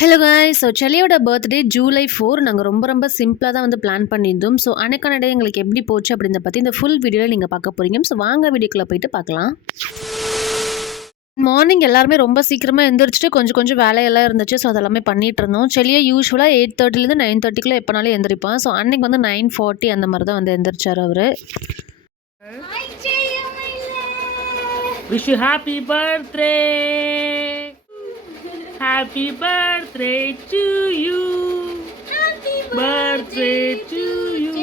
Hello guys. So செல்லியோட birthday July 4. நாங்கள் ரொம்ப சிம்பிளாக தான் வந்து பிளான் பண்ணியிருந்தோம். ஸோ அன்னைக்கான டே எங்களுக்கு எப்படி போச்சு அப்படின்றத பற்றி இந்த ஃபுல் வீடியோவில் நீங்கள் பார்க்க போகிறீங்க. ஸோ வாங்க வீடியோக்குள்ளே போயிட்டு பார்க்கலாம். மார்னிங் எல்லாருமே ரொம்ப சீக்கிரமாக எழுந்திரிச்சிட்டு கொஞ்சம் வேலையெல்லாம் இருந்துச்சு. ஸோ அதெல்லாமே பண்ணிகிட்டு இருந்தோம். செல்லியை யூஸ்வலாக 8:30லேருந்து 9:30க்குள்ளே எப்போனாலும் எழுந்திரிப்பான். ஸோ அன்னைக்கு வந்து 9:40 அந்த மாதிரி தான் வந்து எழுந்திரிச்சார் அவர். Wish you happy birthday. Happy birthday to you. Happy birthday to you.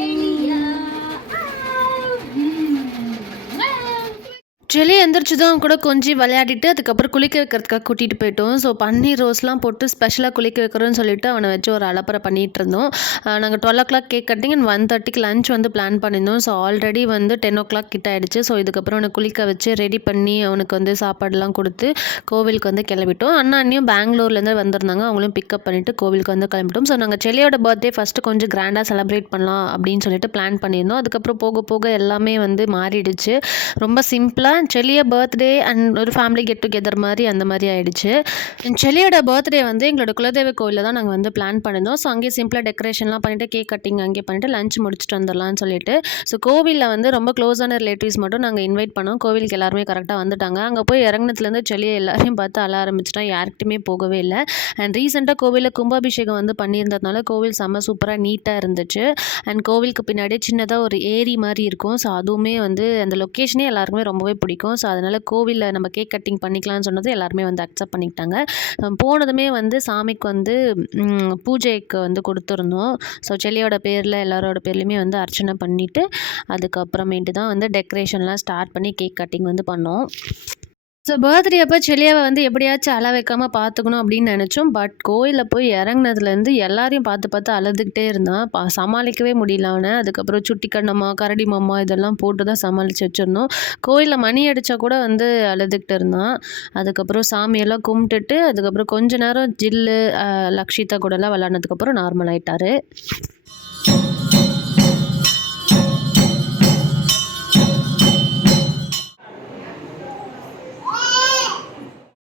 Selli எந்திரிச்சதும் கூட கொஞ்சம் விளையாடிட்டு அதுக்கப்புறம் குளிக்க வைக்கிறதுக்காக கூட்டிகிட்டு போயிட்டோம். ஸோ பன்னீர் ரோஸ்லாம் போட்டு ஸ்பெஷலாக குளிக்க வைக்கிறோன்னு சொல்லிட்டு அவனை வச்சு ஒரு அலப்பறை பண்ணிகிட்டு இருந்தோம். நாங்கள் 12 o'clock cake cutting and 1:30க்கு lunch வந்து பிளான் பண்ணியிருந்தோம். ஸோ ஆல்ரெடி வந்து 10 o'clock கிட்ட ஆகிடுச்சு. ஸோ இதுக்கப்புறம் அவனை குளிக்க வச்சு ரெடி பண்ணி அவனுக்கு வந்து சாப்பாடுலாம் கொடுத்து கோவிலுக்கு வந்து கிளம்பிட்டோம். அண்ணியும் பெங்களூர்லேருந்து வந்திருந்தாங்க. அவங்களையும் பிக்கப் பண்ணிவிட்டு கோவிலுக்கு வந்து கிளம்பிட்டோம். ஸோ நாங்கள் செல்லியோட பர்த்டே ஃபஸ்ட்டு கொஞ்சம் கிராண்டாக செலிப்ரேட் பண்ணலாம் அப்படின்னு சொல்லிட்டு பிளான் பண்ணியிருந்தோம். அதுக்கப்புறம் போக எல்லாமே வந்து மாறிடுச்சு. ரொம்ப சிம்பிளாக செல்லிய பர்த்டே அண்ட் ஒரு ஃபேமிலி கெட் டுகெதர் மாதிரி அந்த மாதிரி ஆகிடுச்சு. செல்லியோட பர்த்டே வந்து எங்களோட குலதெய்வ கோயிலில் தான் நாங்கள் வந்து பிளான் பண்ணியிருந்தோம். ஸோ அங்கேயே சிம்பிளாக டெக்கரேஷன்லாம் பண்ணிவிட்டு கேக் கட்டிங் அங்கேயே பண்ணிவிட்டு லஞ்ச் முடிச்சுட்டு வந்துடலாம்னு சொல்லிட்டு ஸோ கோவிலில் வந்து ரொம்ப க்ளோஸான ரிலேட்டிவ்ஸ் மட்டும் நாங்கள் இன்வைட் பண்ணோம். கோவிலுக்கு எல்லாருமே கரெக்டாக வந்துட்டாங்க. அங்கே போய் இறங்கினதுலேருந்து செல்லியை எல்லாரையும் பார்த்து அழ ஆரம்பிச்சிட்டோம். யார்கிட்டையுமே போகவே இல்லை. அண்ட் ரீசெண்டாக கோவிலில் கும்பாபிஷேகம் வந்து பண்ணியிருந்ததுனால கோவில் செம்ம சூப்பராக நீட்டாக இருந்துச்சு. அண்ட் கோவிலுக்கு பின்னாடியே சின்னதாக ஒரு ஏரி மாதிரி இருக்கும். ஸோ அதுவுமே வந்து அந்த லொக்கேஷனே எல்லாருக்குமே ரொம்பவே பிடிக்கும். ஸோ அதனால் கோவிலில் நம்ம கேக் கட்டிங் பண்ணிக்கலாம்னு சொன்னது எல்லாருமே வந்து அக்செப்ட் பண்ணிக்கிட்டாங்க. போனதுமே வந்து சாமிக்கு வந்து பூஜைக்கு வந்து கொடுத்துருந்தோம். ஸோ செல்லியோட பேரில் எல்லாரோட பேர்லையுமே வந்து அர்ச்சனை பண்ணிவிட்டு அதுக்கப்புறமேட்டு தான் வந்து டெக்கரேஷன்லாம் ஸ்டார்ட் பண்ணி கேக் கட்டிங் வந்து பண்ணோம். ஸோ பர்த்டே அப்போ செல்லியாவை வந்து எப்படியாச்சும் அழ வைக்காமல் பார்த்துக்கணும் அப்படின்னு நினச்சோம். பட் கோயிலில் போய் இறங்கினதுலேருந்து எல்லாரையும் பார்த்து அழுதுகிட்டே இருந்தான். சமாளிக்கவே முடியல அவனை. அதுக்கப்புறம் சுட்டி கண்ணம்மா கரடி மாமா இதெல்லாம் போட்டு தான் சமாளித்து வச்சுருந்தோம். கோயிலில் மணி அடித்தா கூட வந்து அழுதுகிட்டு இருந்தான். அதுக்கப்புறம் சாமியெல்லாம் கும்பிட்டுட்டு அதுக்கப்புறம் கொஞ்ச நேரம் ஜில்லு லக்ஷிதா கூடலாம் விளாட்னதுக்கப்புறம் நார்மல் ஆகிட்டார்.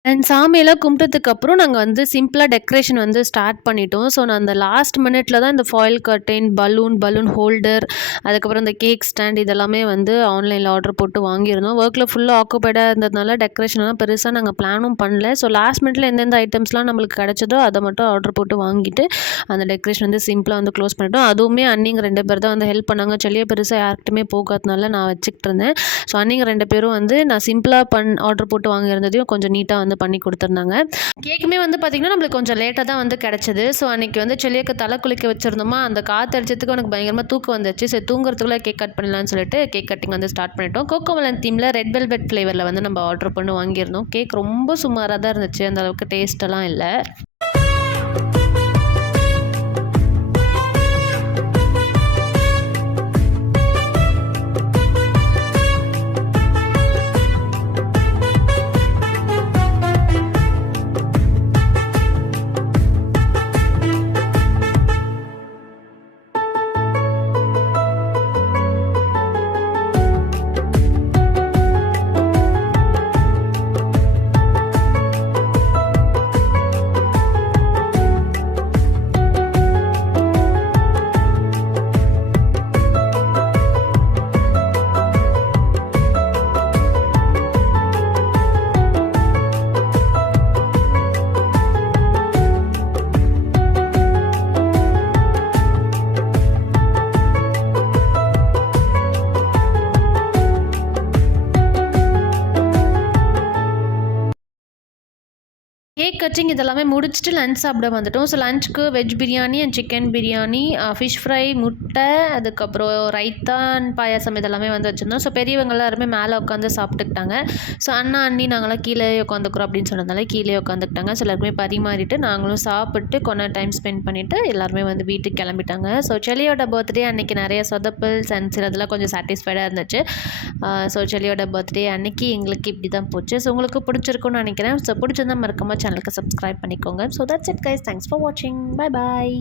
அண்ட் சாமியெல்லாம் கும்பிட்டதுக்கப்புறம் நாங்கள் வந்து சிம்பிளாக டெக்கரேஷன் வந்து ஸ்டார்ட் பண்ணிட்டோம். ஸோ நான் அந்த லாஸ்ட் மினிட்ல தான் இந்த ஃபாயில் கர்டைன் பலூன் ஹோல்டர் அதுக்கப்புறம் இந்த கேக் ஸ்டாண்ட் இதெல்லாமே வந்து ஆன்லைனில் ஆர்டர் போட்டு வாங்கியிருந்தோம். ஒர்க்கில் ஃபுல்லாக ஆக்குபைடாக இருந்ததுனால டெக்கரேஷன்லாம் பெருசாக நாங்கள் பிளானும் பண்ணல. ஸோ லாஸ்ட் மினிட்ல எந்தெந்த ஐட்டம்ஸ்லாம் நம்மளுக்கு கிடச்சதோ அதை மட்டும் ஆர்டர் போட்டு வாங்கிட்டு அந்த டெக்கரேஷன் வந்து சிம்பிளாக வந்து க்ளோஸ் பண்ணிட்டோம். அதுவுமே அண்ணிங்க 2 பேர் தான் வந்து ஹெல்ப் பண்ணாங்க. செல்லியே பெருசாக யார்கிட்டுமே போகாதனால நான் வச்சுக்கிட்டு இருந்தேன். ஸோ அண்ணிங்க 2 பேரும் வந்து நான் சிம்பிளாக ஆர்டர் போட்டு வாங்கியிருந்ததையும் கொஞ்சம் நீட்டாக வந்து பண்ணி கொடுத்துருந்தாங்க. கேக்குமே வந்து பார்த்திங்கன்னா நம்மளுக்கு கொஞ்சம் லேட்டாக தான் வந்து கிடச்சிது. ஸோ அன்றைக்கி வந்து செல்லியக்கு தலை குளிக்க வச்சுருந்தோமா அந்த காற்று அடிச்சதுக்கு எனக்கு பயங்கரமாக தூக்கம் வந்துச்சு. சரி தூங்குறதுக்குள்ளே கேக் கட் பண்ணலான்னு சொல்லிட்டு கேக் கட்டிங் வந்து ஸ்டார்ட் பண்ணிட்டோம். கோகோமலன் தீமில் ரெட் வெல்வெட் ஃப்ளேவரில் வந்து நம்ம ஆர்டர் பண்ணி வாங்கியிருந்தோம். கேக் ரொம்ப சுமாராக தான் இருந்துச்சு. அந்த அளவுக்கு டேஸ்ட்டெல்லாம் இல்லை. கேக் கட்டிங் இதெல்லாமே முடிச்சுட்டு லஞ்ச் சாப்பிட வந்துட்டோம். ஸோ லஞ்சுக்கு veg biryani and chicken biryani, fish fry, முட்டை, அதுக்கப்புறம் ரைத்தா அண்ட் பாயாசம் இதெல்லாமே வந்து வச்சுருந்தோம். ஸோ பெரியவங்க எல்லாருமே மேலே உட்காந்து சாப்பிட்டுக்கிட்டாங்க. ஸோ அண்ணி நாங்களாம் கீழே உட்காந்துக்குறோம் அப்படின்னு சொன்னதால கீழே உட்காந்துக்கிட்டாங்க. ஸோ எல்லாருமே பரிமாறிட்டு நாங்களும் சாப்பிட்டு கொஞ்சம் டைம் ஸ்பெண்ட் பண்ணிவிட்டு எல்லாருமே வந்து வீட்டுக்கு கிளம்பிட்டாங்க. ஸோ செல்லியோட பர்த்டே அன்றைக்கி நிறைய சொதப்பல்ஸ் அண்ட் சிலதெல்லாம் கொஞ்சம் சாட்டிஸ்ஃபைடாக இருந்துச்சு. ஸோ செல்லியோட பர்த்டே அன்றைக்கி எங்களுக்கு இப்படி தான் போச்சு. ஸோ உங்களுக்கு பிடிச்சிருக்குன்னு நினைக்கிறேன். ஸோ பிடிச்சிருந்தா மறக்காம சேனலுக்கு சப்ஸ்கிரைப் பண்ணிக்கோங்க. So that's it guys. Thanks for வாட்சிங். Bye bye.